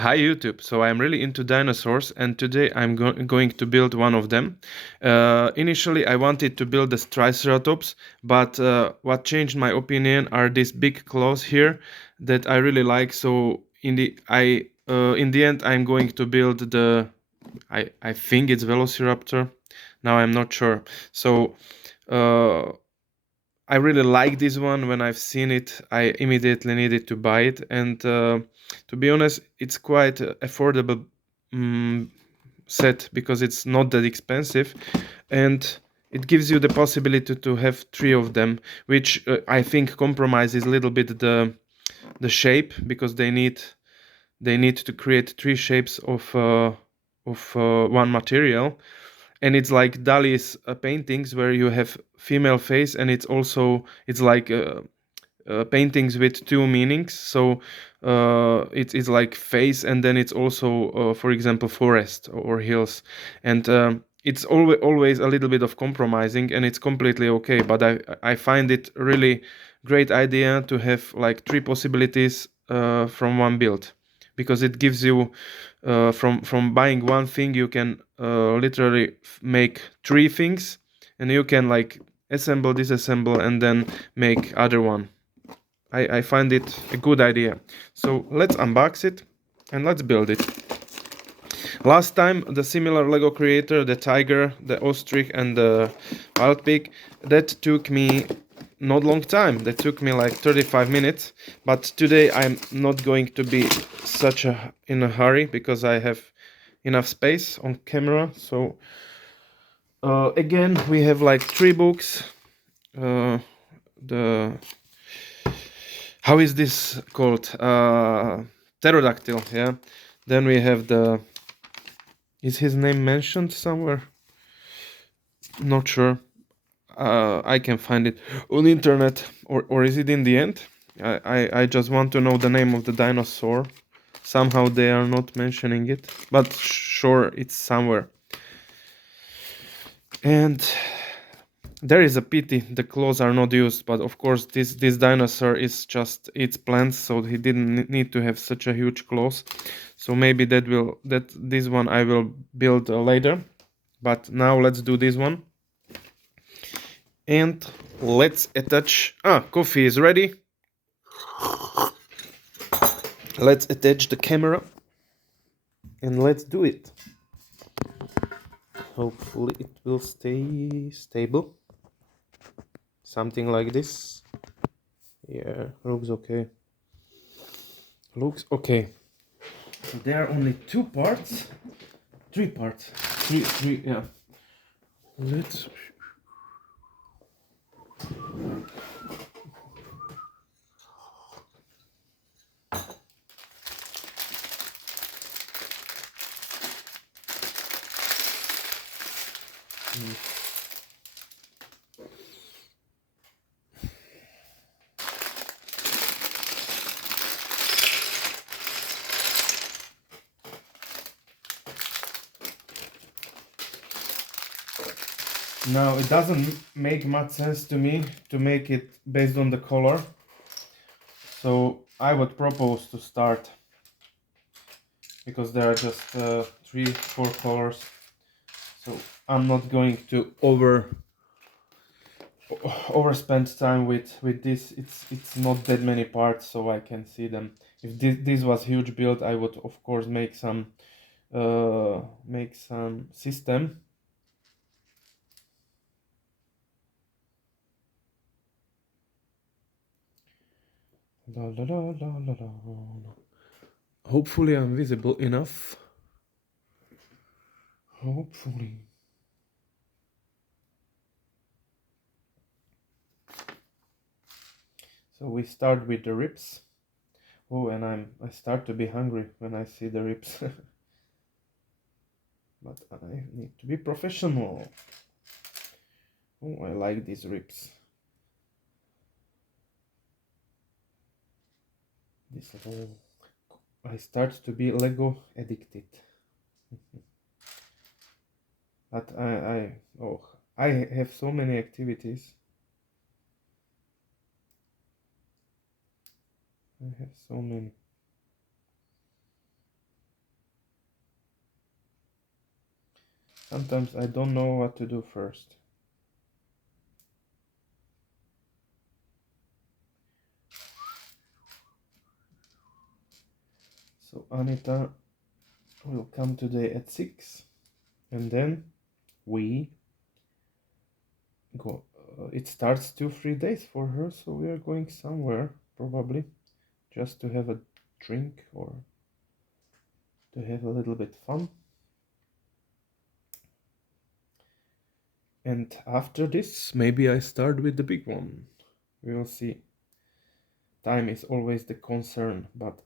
Hi YouTube. So I'm really into dinosaurs, and today I'm going to build one of them. Initially I wanted to build the Triceratops, but what changed my opinion are these big claws here that I really like. So in the end I'm going to build the I think it's Velociraptor. Now I'm not sure. So uh, I really like this one. When I've seen it, I immediately needed to buy it, and to be honest, it's quite affordable um, set because it's not that expensive, and it gives you the possibility to have three of them, which I think compromises a little bit the shape because they need to create three shapes of one material, and it's like Dali's paintings where you have female face, and it's like paintings with two meanings. So it's like face, and then it's also for example forest or hills, and it's always a little bit of compromising, and it's completely okay. But I find it really great idea to have like three possibilities from one build, because it gives you from buying one thing you can literally make three things, and you can like assemble, disassemble, and then make other one. I find it a good idea. So let's unbox it and let's build it. Last time the similar Lego creator, the tiger, the ostrich, and the wild pig, that took me not long time. That took me like 35 minutes. But today I'm not going to be in a hurry because I have enough space on camera. So again we have like three books. The How is this called? Pterodactyl, yeah. Then we have the. Is his name mentioned somewhere? Not sure. I can find it on the internet, or is it in the end? I just want to know the name of the dinosaur. Somehow they are not mentioning it, but sure, it's somewhere. And there is a pity the claws are not used, but of course this dinosaur is just eats plants, so he didn't need to have such a huge claws. So maybe that this one I will build later. But now let's do this one. And let's attach. Coffee is ready. Let's attach the camera and let's do it. Hopefully it will stay stable. Something like this. Yeah, looks okay. Looks okay. There are only two parts. Three parts. Three, yeah. Let's. Now it doesn't make much sense to me to make it based on the color. So I would propose to start, because there are just 3-4 colors. So I'm not going to overspend time with this. It's not that many parts, so I can see them. If this was huge build, I would of course make some system. La, la, la, la, la, la. Hopefully I'm visible enough. Hopefully. So we start with the ribs. Oh, and I start to be hungry when I see the ribs. But I need to be professional. Oh, I like these ribs. This whole. I start to be Lego addicted. But I have so many activities. I have so many. Sometimes I don't know what to do first. So Anita will come today at 6, and then we go. It starts 2-3 days for her, so we are going somewhere probably just to have a drink or to have a little bit fun. And after this, maybe I start with the big one. We will see. Time is always the concern, but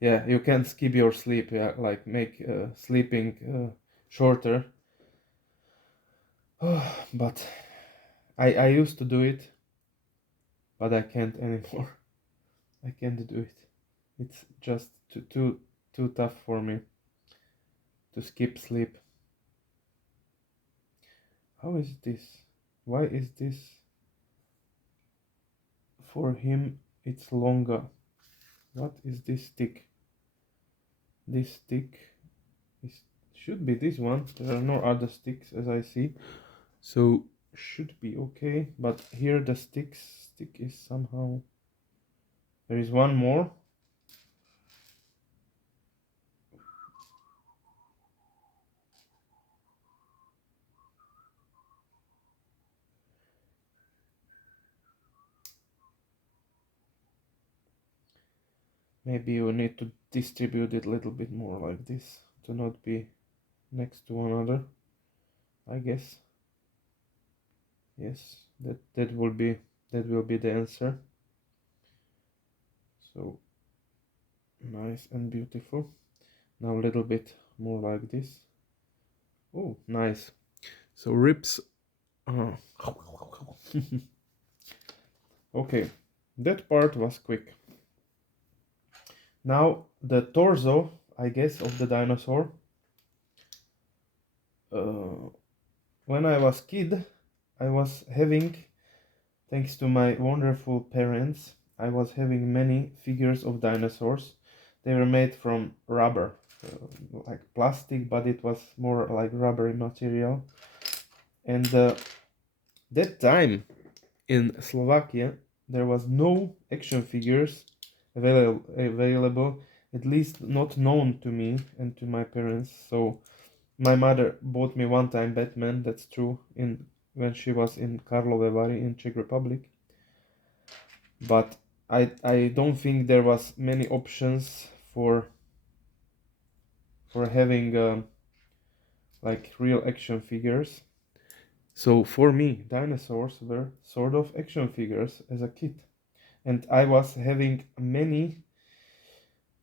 yeah, you can skip your sleep, yeah, like make sleeping shorter. But I used to do it, but I can't anymore. I can't do it. It's just too tough for me to skip sleep. How is this? Why is this? For him, it's longer. What is this stick? This stick is should be this one. There are no other sticks as I see, so should be okay. But here the stick is somehow. There is one more. Maybe you need to distribute it a little bit more like this to not be next to one another. I guess. Yes, that will be the answer. So nice and beautiful. Now a little bit more like this. Oh, nice. So ribs. Okay, that part was quick. Now the torso, I guess, of the dinosaur. When I was kid, I was having, thanks to my wonderful parents, I was having many figures of dinosaurs. They were made from rubber, like plastic, but it was more like rubbery material. And that time in Slovakia, there was no action figures available, at least not known to me and to my parents. So my mother bought me one time Batman, that's true, in when she was in Karlové Vary in Czech Republic. But I don't think there was many options for having like real action figures. So for me, dinosaurs were sort of action figures as a kid, and I was having many.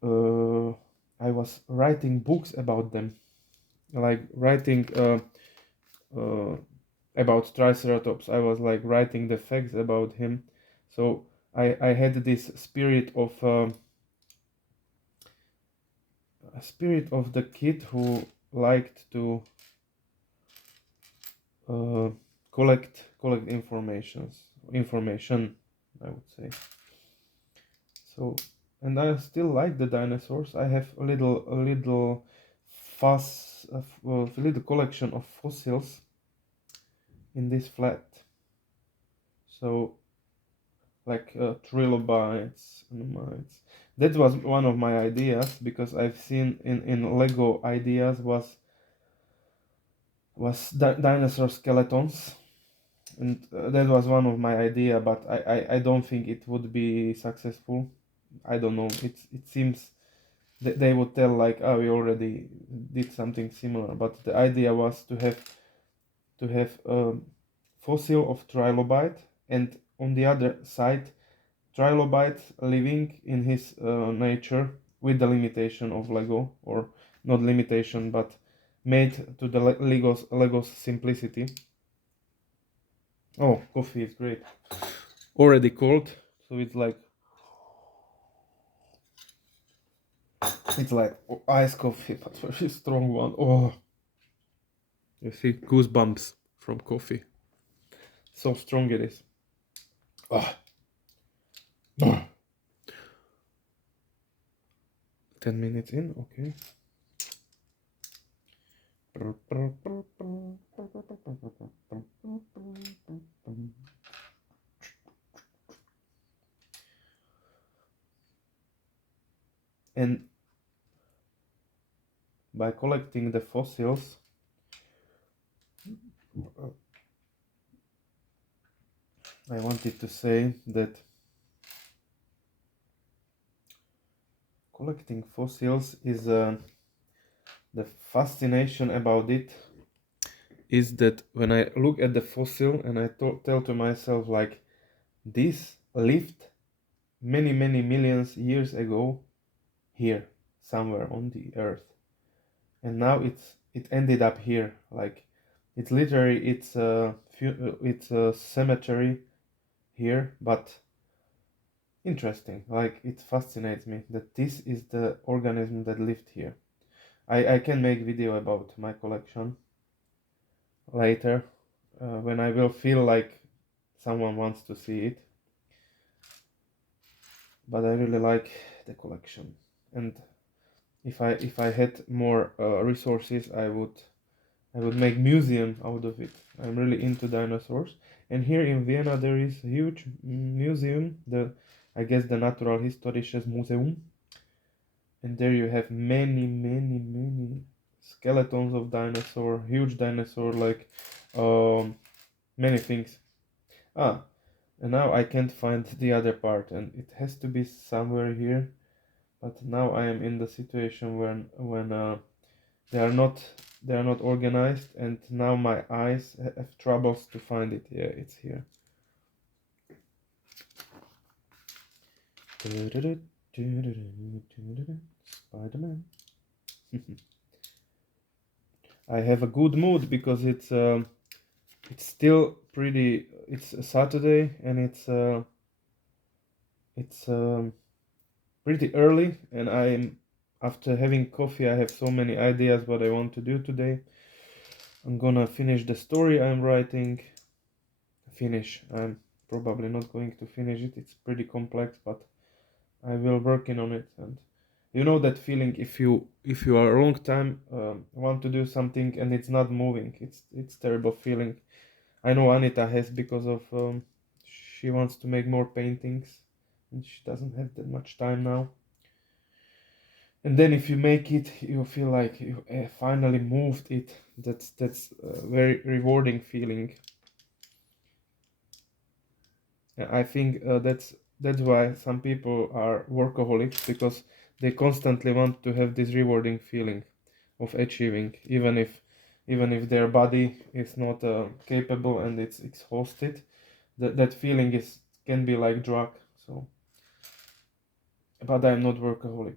I was writing books about them, like writing about Triceratops. I was like writing the facts about him. So I had this spirit of a spirit of the kid who liked to uh, collect information, I would say. So, and I still like the dinosaurs. I have a little a little collection of fossils in this flat. So, like trilobites and mites. That was one of my ideas, because I've seen in Lego ideas was dinosaur skeletons, and that was one of my idea, but I don't think it would be successful. I don't know. It seems that they would tell like, oh, we already did something similar, but the idea was to have a fossil of trilobite, and on the other side trilobite living in his nature, with the limitation of Lego, or not limitation, but made to the Lego's simplicity. Oh, coffee is great. Already cold, so it's like iced coffee, but very strong one. Oh, you see goosebumps from coffee. So strong it is. Oh. 10 minutes in, okay. And by collecting the fossils, I wanted to say that collecting fossils is the fascination about it is that when I look at the fossil and I tell to myself like this lived many millions years ago here somewhere on the earth, and now it ended up here. Like it's literally it's a cemetery here, but interesting. Like it fascinates me that this is the organism that lived here. I can make video about my collection later when I will feel like someone wants to see it. But I really like the collection, and if I had more resources, I would make museum out of it. I'm really into dinosaurs, and here in Vienna there is a huge museum, I guess the Naturalhistorisches Museum, and there you have many skeletons of dinosaur, huge dinosaur, like um, many things. Ah, and now I can't find the other part, and it has to be somewhere here. But now I am in the situation when they are not organized, and now my eyes have troubles to find it. Yeah, it's here. Spider-Man. I have a good mood because it's still pretty. It's a Saturday and it's pretty early, and I'm after having coffee. I have so many ideas what I want to do today. I'm gonna finish the story I'm writing. I'm probably not going to finish it. It's pretty complex, but I will working on it. And you know that feeling if you are a long time want to do something and it's not moving. It's terrible feeling. I know Anita has because of she wants to make more paintings and she doesn't have that much time now. And then if you make it, you feel like you finally moved it. That's a very rewarding feeling. I think that's why some people are workaholics, because they constantly want to have this rewarding feeling of achieving, even if their body is not capable and it's exhausted. That feeling is can be like drug. So, but I'm not workaholic.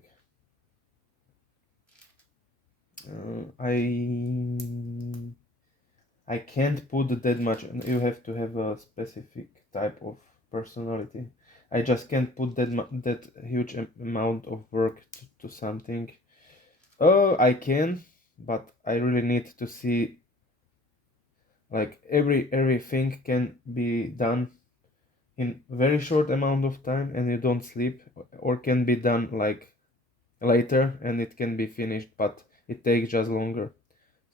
I can't put that much, and you have to have a specific type of personality. I just can't put that huge amount of work to something. Oh, I can, but I really need to see like everything can be done in very short amount of time, and you don't sleep, or can be done like later and it can be finished, but it takes just longer.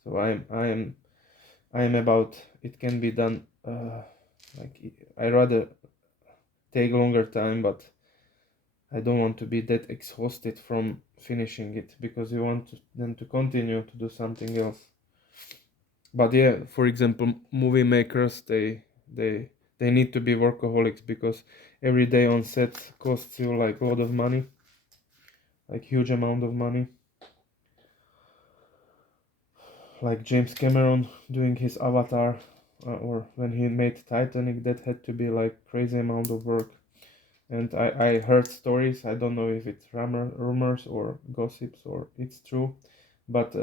So I am about it can be done. Like I rather take longer time, but I don't want to be that exhausted from finishing it, because you want then to continue to do something else. But yeah, for example, movie makers they need to be workaholics, because every day on set costs you like a lot of money, like huge amount of money. Like James Cameron doing his Avatar, or when he made Titanic, that had to be like crazy amount of work. And I heard stories. I don't know if it's rumors or gossips or it's true, but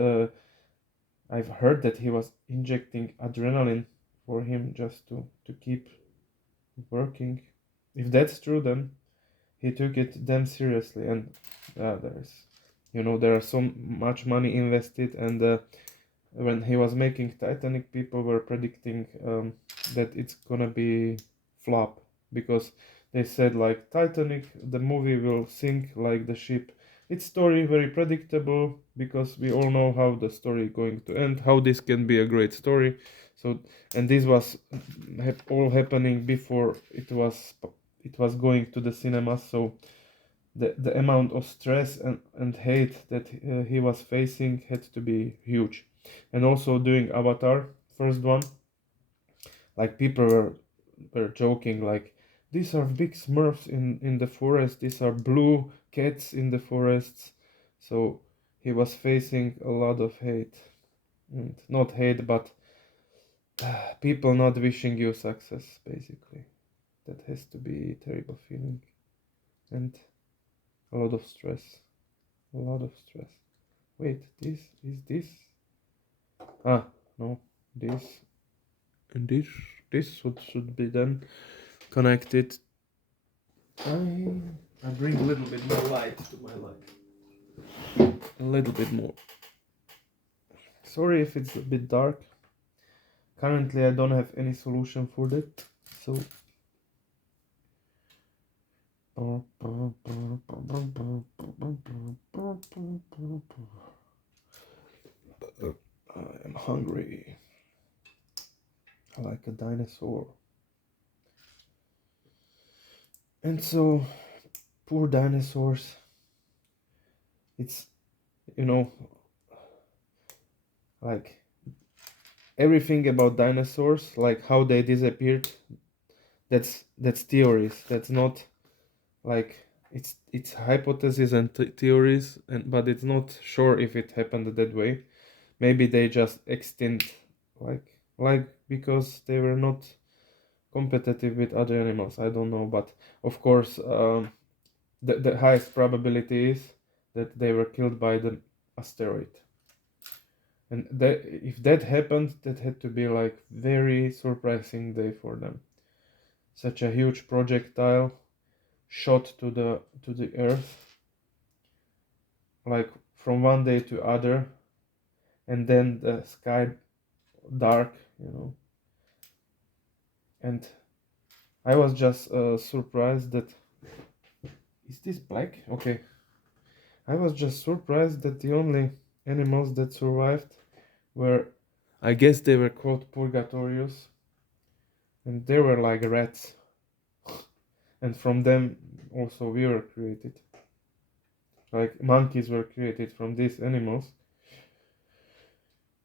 I've heard that he was injecting adrenaline for him just to keep working. If that's true, then he took it damn seriously. And there are so much money invested, and when he was making Titanic, people were predicting that it's gonna be flop, because they said like Titanic, the movie will sink like the ship its story very predictable because we all know how the story is going to end, how this can be a great story. So, and this was all happening before it was going to the cinemas. So the amount of stress and hate that he was facing had to be huge. And also doing Avatar, first one, like people were joking like these are big smurfs in the forest, these are blue cats in the forests. So he was facing a lot of hate, and not hate but people not wishing you success, basically. That has to be a terrible feeling, and a lot of stress, a lot of stress. Wait, this is this. Ah, no, this and this should be then connected. I bring a little bit more light to my light. A little bit more. Sorry if it's a bit dark. Currently I don't have any solution for that. So I am hungry. Like a dinosaur. And so poor dinosaurs. It's, you know, like everything about dinosaurs, like how they disappeared, that's theories. That's not like it's hypotheses and theories, and but it's not sure if it happened that way. Maybe they just extinct, like because they were not competitive with other animals. I don't know, but of course, the highest probability is that they were killed by the asteroid. And that if that happened, that had to be like very surprising day for them. Such a huge projectile shot to the earth, like from one day to other, and then the sky dark, and I was just surprised that is this black? Okay, I was just surprised that the only animals that survived were, I guess they were called purgatorius, and they were like rats, and from them also we were created. Like monkeys were created from these animals.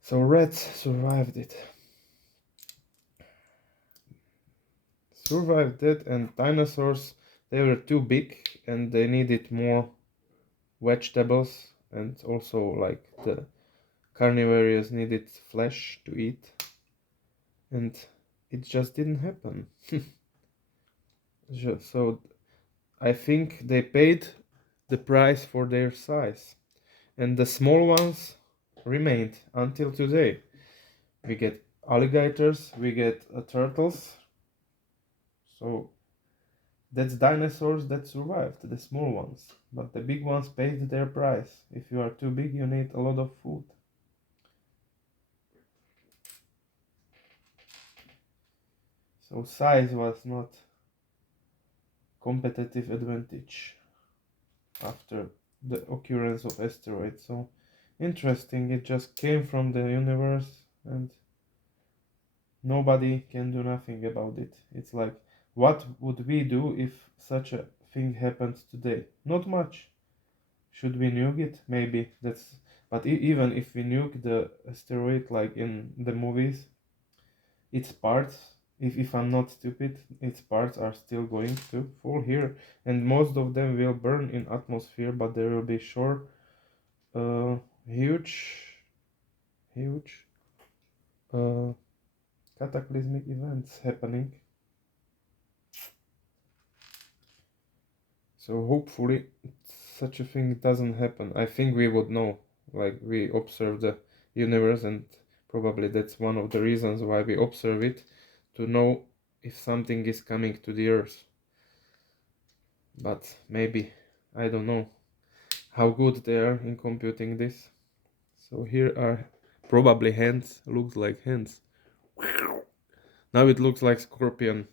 So rats survived it. Survived it, and dinosaurs, they were too big and they needed more vegetables, and also like the carnivores needed flesh to eat, and it just didn't happen. So I think they paid the price for their size, and the small ones remained until today. We get alligators, we get turtles. So that's dinosaurs that survived, the small ones. But the big ones paid their price. If you are too big, you need a lot of food. So size was not competitive advantage after the occurrence of asteroids. So interesting, it just came from the universe and nobody can do nothing about it. It's like, what would we do if such a thing happened today? Not much. Should we nuke it? Maybe that's. But even if we nuke the asteroid, like in the movies, its parts, if I'm not stupid, its parts are still going to fall here, and most of them will burn in atmosphere, but there will be short, huge, huge, uh, cataclysmic events happening. So hopefully such a thing doesn't happen. I think we would know, like we observe the universe, and probably that's one of the reasons why we observe it, to know if something is coming to the earth. But maybe, I don't know how good they are in computing this. So here are probably hands, looks like hands. Now it looks like scorpion.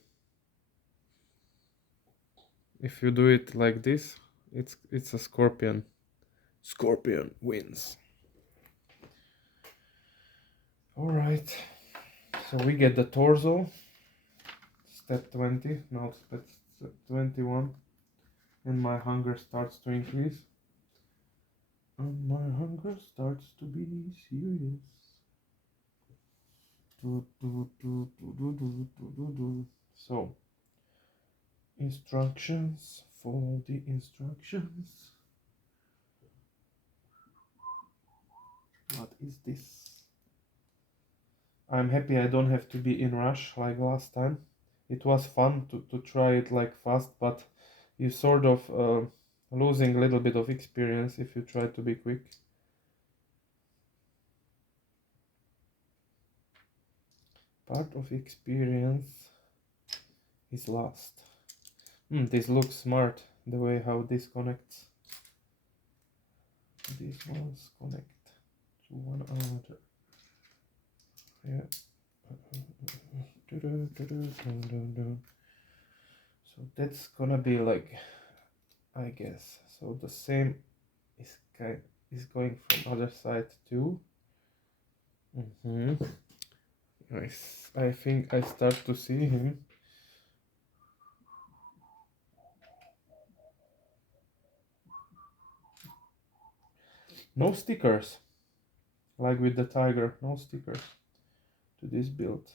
If you do it like this, it's a scorpion. Scorpion wins. Alright, so we get the torso, step 20, now step 21, and my hunger starts to increase. And my hunger starts to be serious. So, instructions, follow the instructions. What is this? I'm happy I don't have to be in rush like last time. It was fun to try it like fast, but you sort of losing a little bit of experience if you try to be quick. Part of experience is lost. This looks smart, the way how this connects. These ones connect to one another. Yeah. So that's gonna be like, I guess. So the same is going from other side too. Nice. I think I start to see him. No stickers. Like with the tiger, no stickers to this build.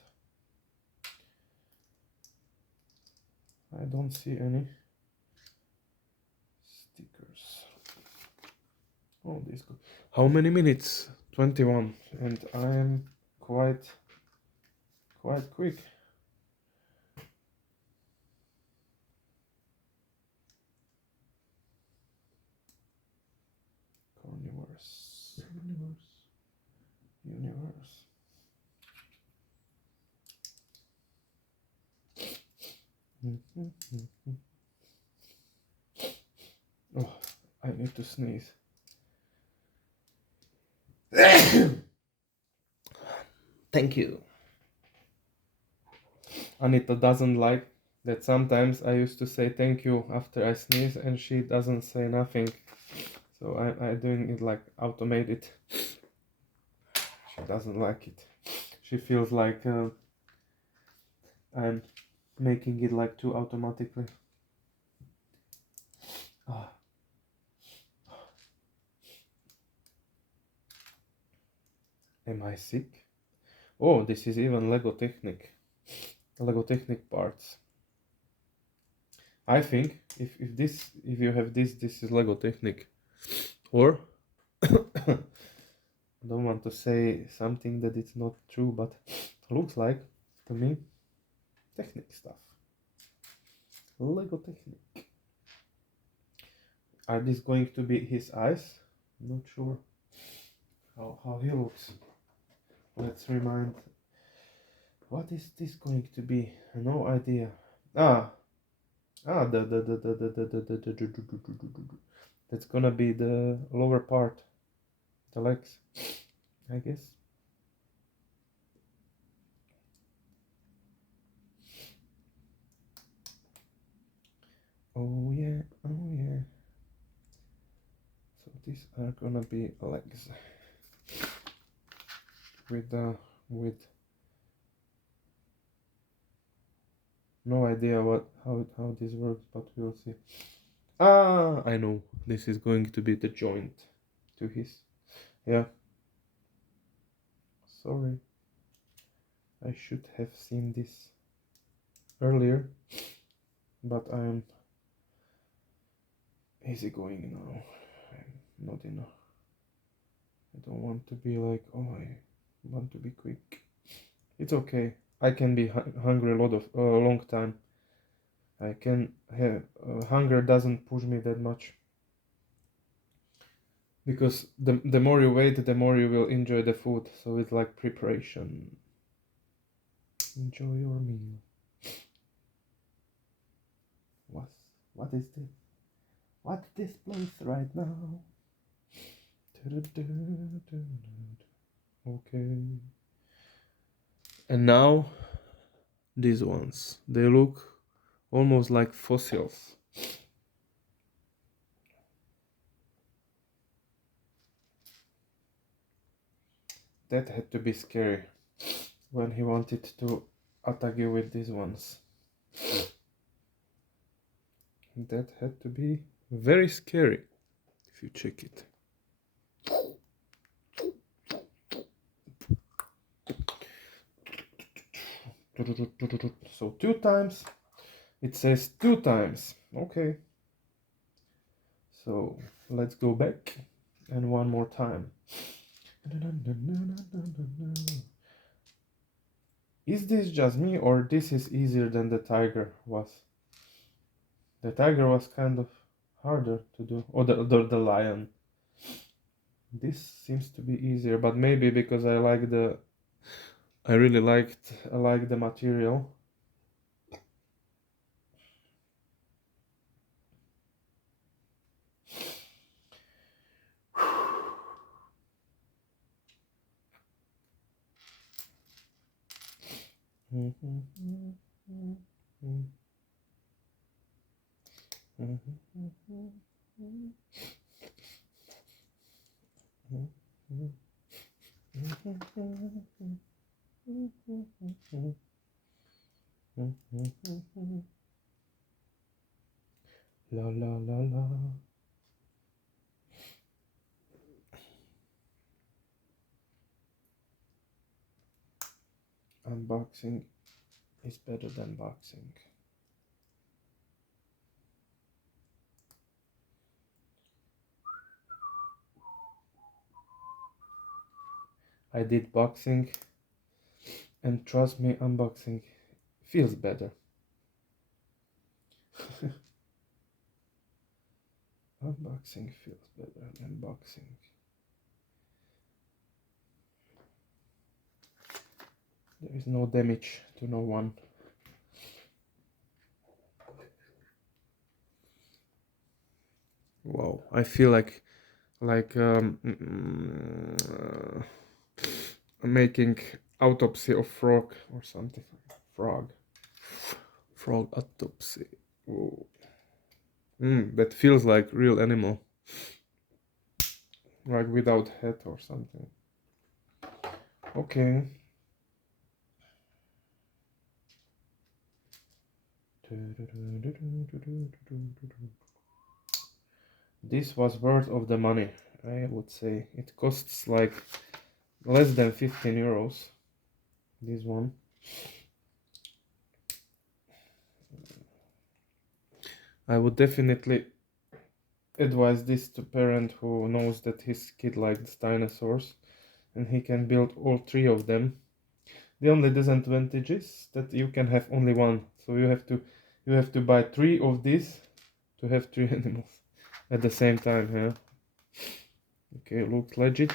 I don't see any stickers. Oh, this good. How many minutes? 21, and I'm quite quick. Universe. Oh, I need to sneeze. Thank you. Anita doesn't like that sometimes I used to say thank you after I sneeze and she doesn't say nothing. So I'm doing it like automated. She doesn't like it. She feels like I'm making it like too automatically. Ah. Am I sick? Oh, this is even Lego Technic parts. I think if you have this is Lego Technic. Or I don't want to say something that it's not true, but looks like to me Technic stuff. Lego Technic. Are these going to be his eyes? I'm not sure how he looks. Let's remind. What is this going to be? No idea. That's gonna be the lower part, the legs, I guess. Oh yeah, oh yeah. So these are gonna be legs with no idea how this works, but we'll see. I know. This is going to be the joint to his. Yeah. Sorry. I should have seen this earlier, but I'm easygoing now. I'm not enough. I don't want to be like, oh, I want to be quick. It's okay. I can be hungry a long time. I can have hunger doesn't push me that much. Because the more you wait, the more you will enjoy the food. So it's like preparation. Enjoy your meal. What is this? What's this place right now? Okay. And now these ones. They look almost like fossils. That had to be scary when he wanted to attack you with these ones. That had to be very scary if you check it. So 2 times. It says 2 times. Okay. So let's go back and one more time. Is this just me or this is easier than the tiger was? The tiger was kind of harder to do, or the lion. This seems to be easier, but maybe because I really like the material. La la la la. Unboxing is better than boxing. I did boxing, and trust me, unboxing feels better. Unboxing feels better than boxing. There is no damage to no one. Wow, I feel like making autopsy of frog or something. Frog autopsy. Whoa. That feels like real animal, like without head or something. Okay. This was worth of the money, I would say. It costs like less than 15 euros. This one. I would definitely advise this to parent who knows that his kid likes dinosaurs and he can build all 3 of them. The only disadvantage is that you can have only one, so you have to buy 3 of these to have 3 animals at the same time. Yeah. Okay, looks legit.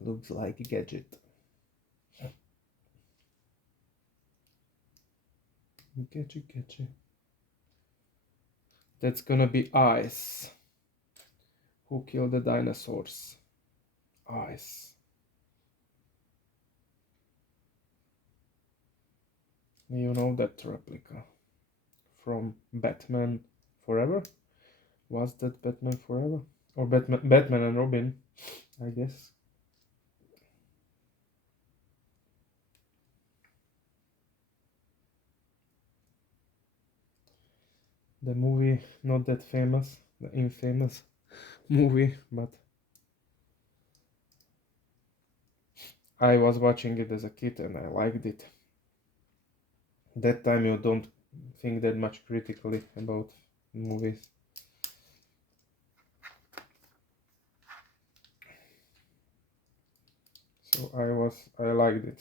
Looks like a gadget. Gadget. That's gonna be Ice. Who killed the dinosaurs? Ice. You know that replica from Batman Forever? Was that Batman Forever? Or Batman and Robin, I guess. The movie, not that famous, the infamous movie, but I was watching it as a kid and I liked it. That time you don't think that much critically about movies. So I liked it.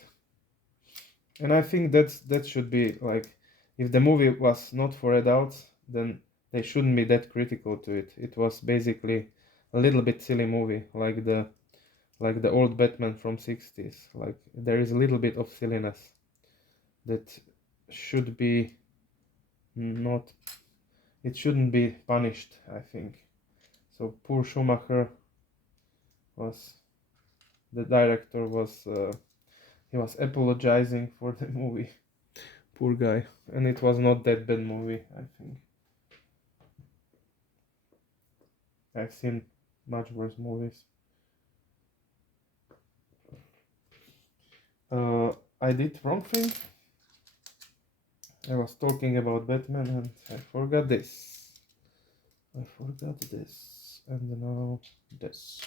And I think that should be like, if the movie was not for adults, then they shouldn't be that critical to it. It was basically a little bit silly movie, like the old Batman from 60s. Like there is a little bit of silliness that should be not, it shouldn't be punished, I think. So poor Schumacher was, the director was, he was apologizing for the movie. Poor guy. And it was not that bad movie, I think. I've seen much worse movies. I did wrong thing. I was talking about Batman and I forgot this. And now this.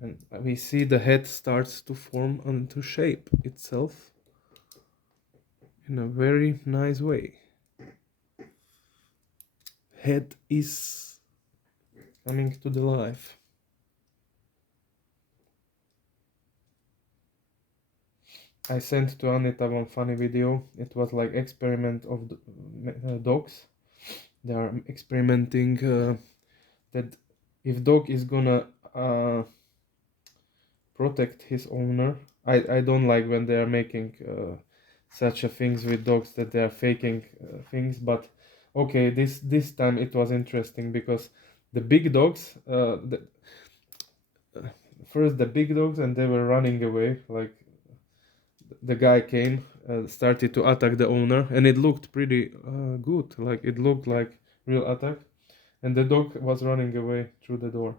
And we see the head starts to form into shape itself in a very nice way. Head is coming to the life. I sent to Anita one funny video. It was like experiment of dogs. They are experimenting that if dog is gonna protect his owner. I don't like when they are making such a things with dogs that they are faking things. But okay, this time it was interesting because the big dogs, first the big dogs, and they were running away. Like the guy came, started to attack the owner, and it looked pretty good. Like it looked like real attack, and the dog was running away through the door.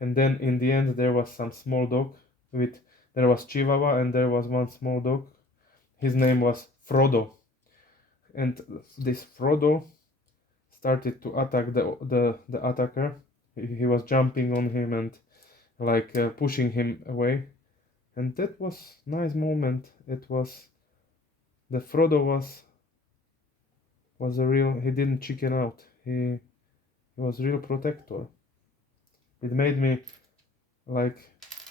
And then in the end there was some small dog with there was Chihuahua and there was one small dog. His name was Frodo, and this Frodo started to attack the attacker. He was jumping on him and like pushing him away, and that was nice moment. It was the Frodo was a real. He didn't chicken out. He was real protector. It made me like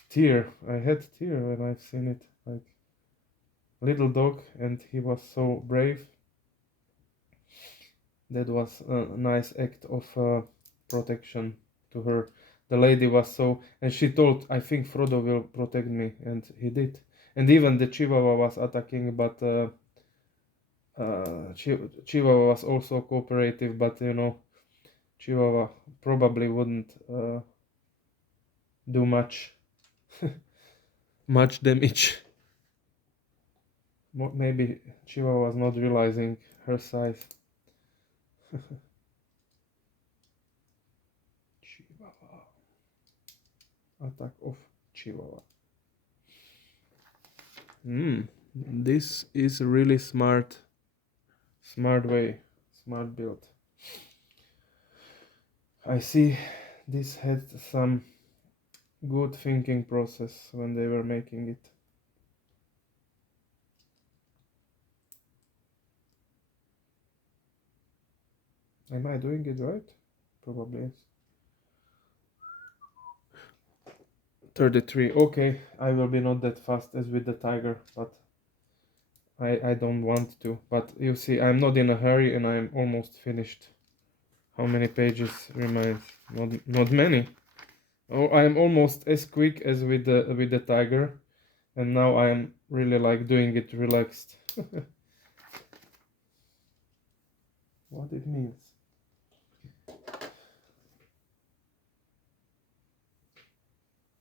tear. I had tear when I've seen it. Like little dog, and he was so brave. That was a nice act of protection to her. The lady was so, and she told, I think Frodo will protect me, and he did. And even the Chihuahua was attacking, but Chihuahua was also cooperative, but you know, Chihuahua probably wouldn't do much much damage. Maybe Chihuahua was not realizing her size. Chihuahua. Attack of Chihuahua. This is a really smart way, smart build. I see this had some good thinking process when they were making it. Am I doing it right? Probably yes. 33. Okay, I will be not that fast as with the tiger, but I don't want to. But you see, I'm not in a hurry and I'm almost finished. How many pages remain? Not many. Oh, I'm almost as quick as with the tiger, and now I'm really like doing it relaxed. What it means?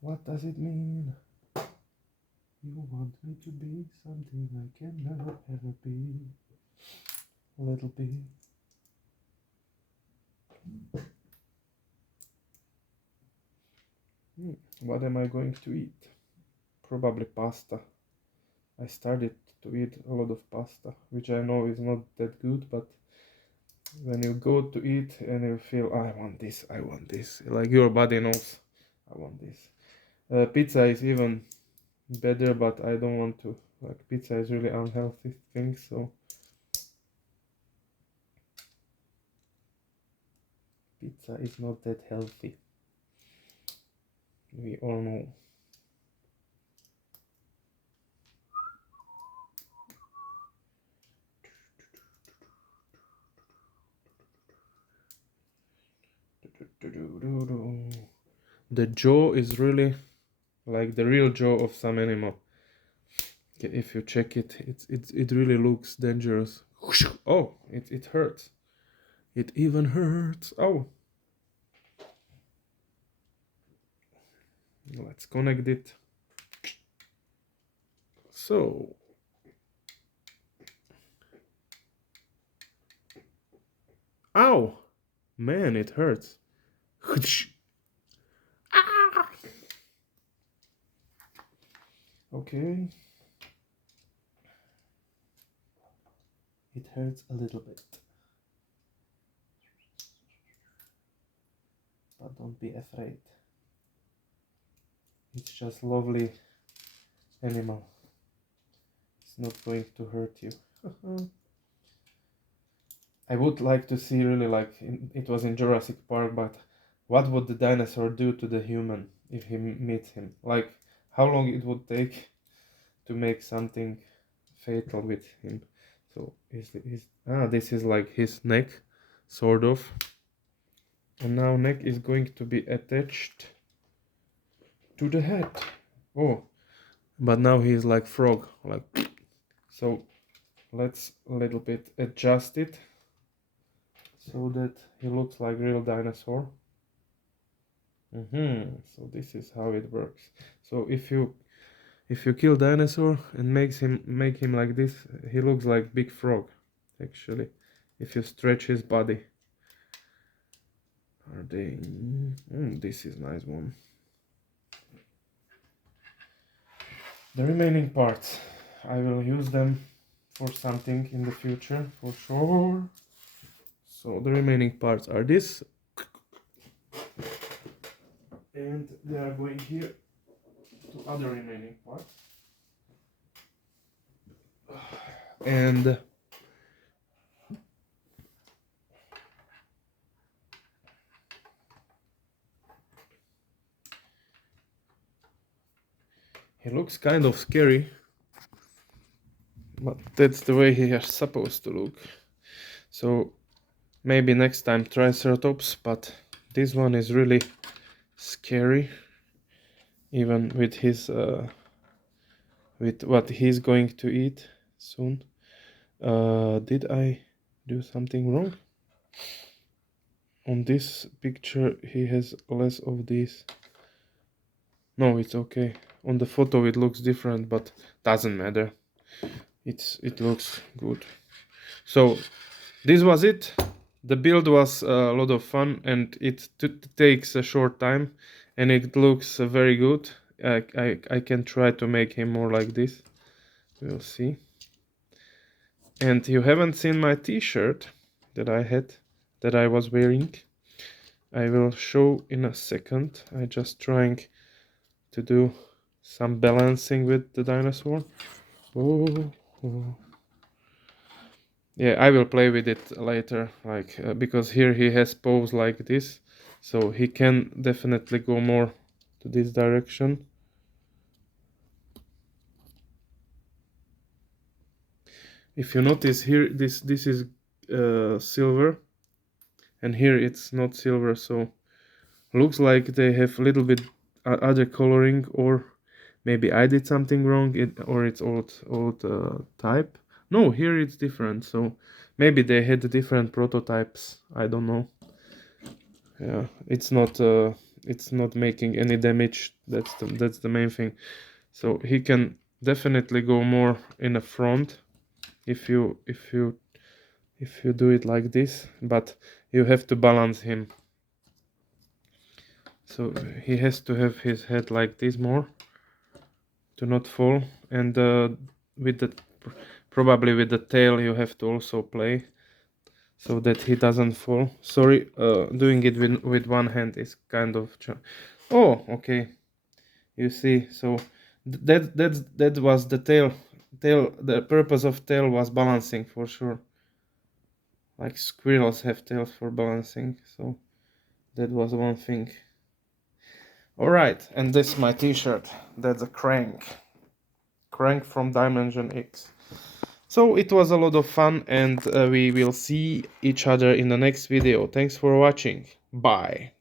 What does it mean? You want me to be something I can never ever be. A little bit. What am I going to eat? Probably pasta. I started to eat a lot of pasta, which I know is not that good, but when you go to eat and you feel, I want this, like your body knows, I want this. Pizza is even better, but I don't want to. Like pizza is really unhealthy thing, so pizza is not that healthy. We all know. The jaw is really like the real jaw of some animal. If you check it, it really looks dangerous. Oh, it hurts. It even hurts. Oh. Let's connect it. So. Ow! Man, it hurts. Okay. It hurts a little bit. But don't be afraid. It's just lovely animal. It's not going to hurt you. I would like to see really like it was in Jurassic Park, but what would the dinosaur do to the human if he meets him? Like how long it would take to make something fatal with him. So this is like his neck, sort of. And now neck is going to be attached to the head. Oh, but now he's like frog, like so. Let's a little bit adjust it so that he looks like real dinosaur. So this is how it works. So if you kill dinosaur and make him like this, he looks like big frog actually if you stretch his body. Are they this is nice one. The remaining parts I will use them for something in the future for sure. So the remaining parts are this, and they are going here to other remaining parts. And he looks kind of scary, but that's the way he is supposed to look. So maybe next time Triceratops, but this one is really scary, even with his with what he's going to eat soon. Did I do something wrong? On this picture he has less of these. No, it's okay. On the photo it looks different, but doesn't matter. It looks good. So this was it. The build was a lot of fun, and it takes a short time, and it looks very good. I can try to make him more like this. We'll see. And you haven't seen my t-shirt that I was wearing. I will show in a second. I just trying to do some balancing with the dinosaur. Oh. Yeah, I will play with it later, like because here he has pose like this, so he can definitely go more to this direction. If you notice here, this is silver, and here it's not silver, so looks like they have a little bit other coloring, or maybe I did something wrong, or it's old type. No, here it's different, so maybe they had different prototypes. I don't know. Yeah, it's not making any damage. That's the main thing. So he can definitely go more in the front if you do it like this, but you have to balance him. So he has to have his head like this more to not fall, and with the probably with the tail you have to also play so that he doesn't fall. Sorry, doing it with one hand is kind of oh, okay. You see, so that was the tail. The purpose of tail was balancing for sure. Like squirrels have tails for balancing, so that was one thing. All right, and this is my t-shirt. That's a crank from Dimension X. So it was a lot of fun, and we will see each other in the next video. Thanks for watching. Bye.